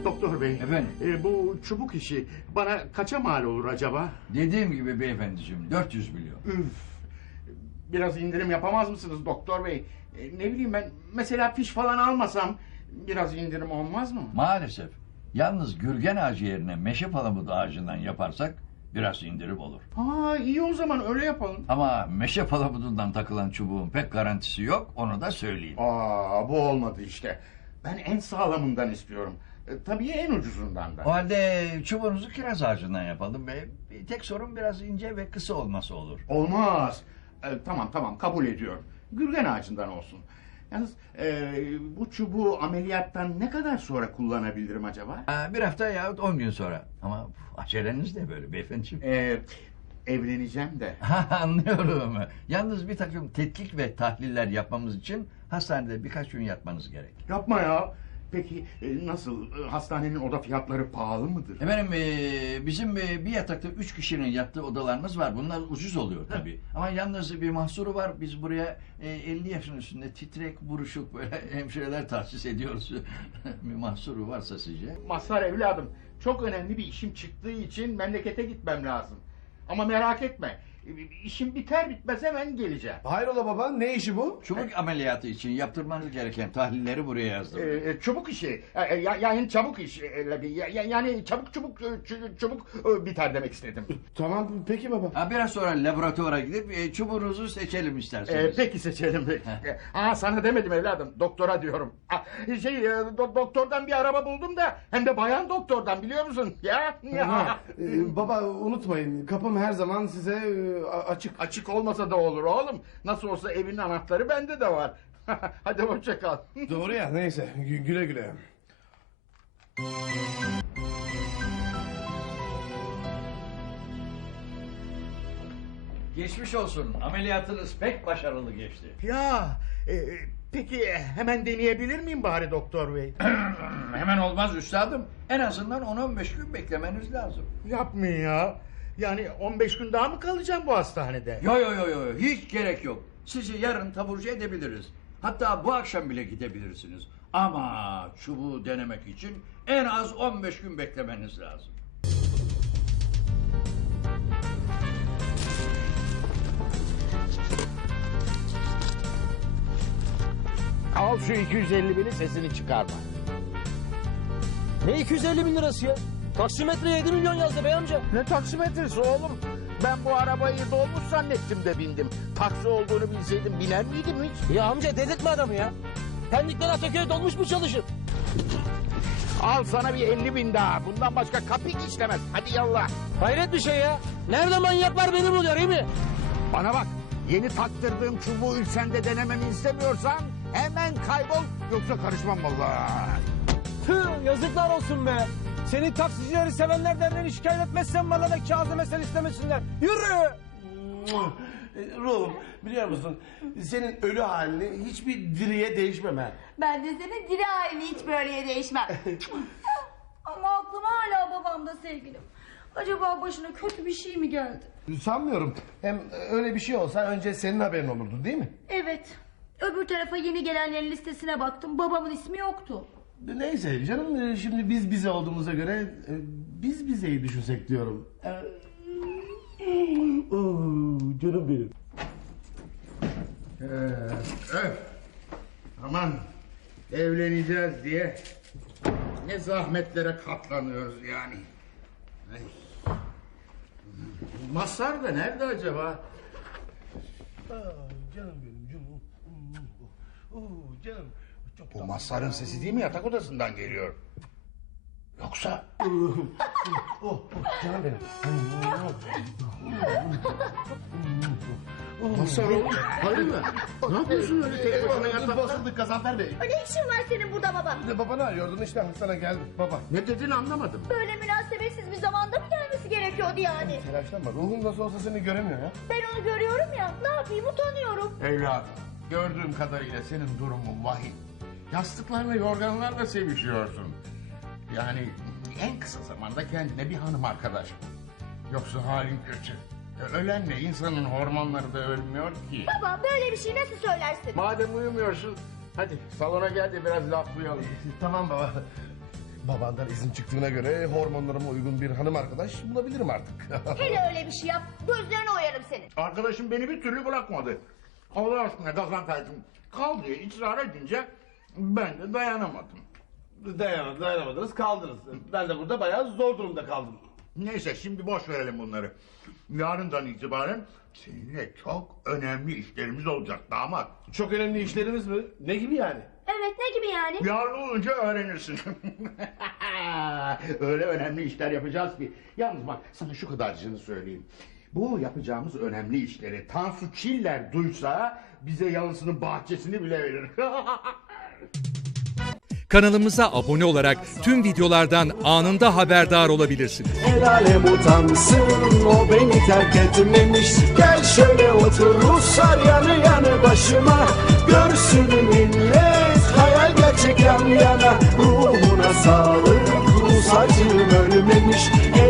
Doktor bey. Efendim? Bu çubuk işi bana kaça mal olur acaba? Dediğim gibi beyefendiciğim 400 milyon. Üf. Biraz indirim yapamaz mısınız doktor bey? Ne bileyim ben, mesela fiş falan almasam biraz indirim olmaz mı? Maalesef. Yalnız gürgen ağacı yerine meşe palamudu ağacından yaparsak biraz indirim olur. Ha, iyi o zaman öyle yapalım. Ama meşe palamudundan takılan çubuğun pek garantisi yok, onu da söyleyeyim. Bu olmadı işte. Ben en sağlamından istiyorum. Tabii en ucuzundan da. O halde çubuğunuzu kiraz ağacından yapalım ve tek sorun biraz ince ve kısa olması olur. Olmaz. Tamam kabul ediyorum. Gürgen ağacından olsun. Yalnız bu çubuğu ameliyattan ne kadar sonra kullanabilirim acaba? Bir hafta yahut 10 gün sonra. Ama aceleniz de böyle beyefendiciğim. Evleneceğim de. Anlıyorum. Yalnız bir takım tetkik ve tahliller yapmamız için hastanede birkaç gün yatmanız gerek. Yapma ya. Peki nasıl? Hastanenin oda fiyatları pahalı mıdır? Efendim bizim bir yatakta 3 kişinin yattığı odalarımız var. Bunlar ucuz oluyor tabii. Ama yalnız bir mahsuru var. Biz buraya 50 yaşın üstünde titrek, buruşuk böyle hemşireler tahsis ediyoruz. Bir mahsuru varsa sizce? Mazhar evladım, çok önemli bir işim çıktığı için memlekete gitmem lazım. Ama merak etme. İşim biter bitmez hemen geleceğim. Hayrola baba, ne işi bu? Çubuk ameliyatı için yaptırmanız gereken tahlilleri buraya yazdım. Çubuk işi. Yani çabuk iş. Yani çabuk biter demek istedim. Tamam peki baba. Biraz sonra laboratuvara gidip çubuğunuzu seçelim isterseniz. Peki seçelim. Sana demedim evladım. Doktora diyorum. Doktordan bir araba buldum da, hem de bayan doktordan, biliyor musun? Baba unutmayın, kapım her zaman size açık. Açık olmasa da olur oğlum. Nasıl olsa evin anahtarı bende de var. Hadi hoşça kal. Doğru ya, neyse güle güle. Geçmiş olsun. Ameliyatınız pek başarılı geçti. Peki hemen deneyebilir miyim bari doktor bey? Hemen olmaz üstadım. En azından 10-15 gün beklemeniz lazım. Yapmayın ya. Yani 15 gün daha mı kalacağım bu hastanede? Yo, hiç gerek yok. Sizi yarın taburcu edebiliriz. Hatta bu akşam bile gidebilirsiniz. Ama çubuğu denemek için en az 15 gün beklemeniz lazım. Al şu 250 bini, sesini çıkarma. Ne 250 bin lirası ya? Taksimetre 7 milyon yazdı bey amca. Ne taksimetresi oğlum? Ben bu arabayı dolmuş zannettim de bindim. Taksi olduğunu bilseydim biner miydim hiç? Ya amca dedirtme adamı ya. Pendik'ten Ataköy'e dolmuş mu çalışır? Al sana bir 50 bin daha. Bundan başka kapik işlemez. Hadi yallah. Hayret bir şey ya. Nerede manyaklar beni buluyor iyi mi? Bana bak. Yeni taktırdığım çubuğu ülsende denememi istemiyorsan hemen kaybol, yoksa karışmam vallahi. Tüh, yazıklar olsun be. Seni taksicileri sevenler derneğini şikayet etmezsen bana da kağıdı mesele istemesinler. Yürü. Ruhum, biliyor musun, senin ölü halini hiçbir diriye değişmem ha. Ben de senin diri halini hiç böyle değişmem. Ama aklım hala babamda sevgilim. Acaba başına kötü bir şey mi geldi? Sanmıyorum. Hem öyle bir şey olsa önce senin haberin olurdu değil mi? Evet. Öbür tarafa yeni gelenlerin listesine baktım. Babamın ismi yoktu. Neyse canım, şimdi biz bize olduğumuza göre biz bizeyi düşünsek diyorum. Canım benim. Aman, evleneceğiz diye ne zahmetlere katlanıyoruz yani. Ay. Mazhar da nerede acaba? Canım benim canım. Canım. Bu Mazhar'ın sesi değil mi, yatak odasından geliyor? Yoksa... Canım benim. Mazhar oğlum, hayırdır? Ne yapıyorsun öyle tek başına yatakta? Basıldık Gazanfer Bey. Ne işin var senin burada baba? Babanı arıyordun işte, sana geldim baba. Ne dediğini anlamadım. Böyle münasebetsiz bir zamanda mı gelmesi gerekiyordu yani? Telaşlanma, ruhum nasıl olsa seni göremiyor ya. Ben onu görüyorum ya. Ne yapayım, utanıyorum. Evladım, gördüğüm kadarıyla senin durumun vahim. Yastıklarla, yorganlarla sevişiyorsun. Yani en kısa zamanda kendine bir hanım arkadaş bul. Yoksa halin kötü. Ölenle insanın hormonları da ölmüyor ki. Baba, böyle bir şey nasıl söylersin? Madem uyumuyorsun, hadi salona gel de biraz laflayalım. Tamam baba. Babandan izin çıktığına göre hormonlarıma uygun bir hanım arkadaş bulabilirim artık. Hele öyle bir şey yap, gözlerini oyarım senin. Arkadaşım beni bir türlü bırakmadı. Allah aşkına Gazanfer'cim kal diye ısrar edince ben de dayanamadım. Dayanamadınız, kaldınız. Ben de burada bayağı zor durumda kaldım. Neyse şimdi boş verelim bunları. Yarından itibaren seninle çok önemli işlerimiz olacak damat. Çok önemli işlerimiz mi? Ne gibi yani? Evet, ne gibi yani? Yarın olunca öğrenirsin. Öyle önemli işler yapacağız ki. Yalnız bak sana şu kadarcığını söyleyeyim. Bu yapacağımız önemli işleri Tansu Çiller duysa bize yalısının bahçesini bile verir. Kanalımıza abone olarak tüm videolardan anında haberdar olabilirsiniz. El alem utansın, o beni terk etmemiş. Gel şöyle otur Ruslar yanı yanı başıma. Görsün millet, hayal gerçek yan yana. Ruhuna sağlık, Rus acım ölmemiş.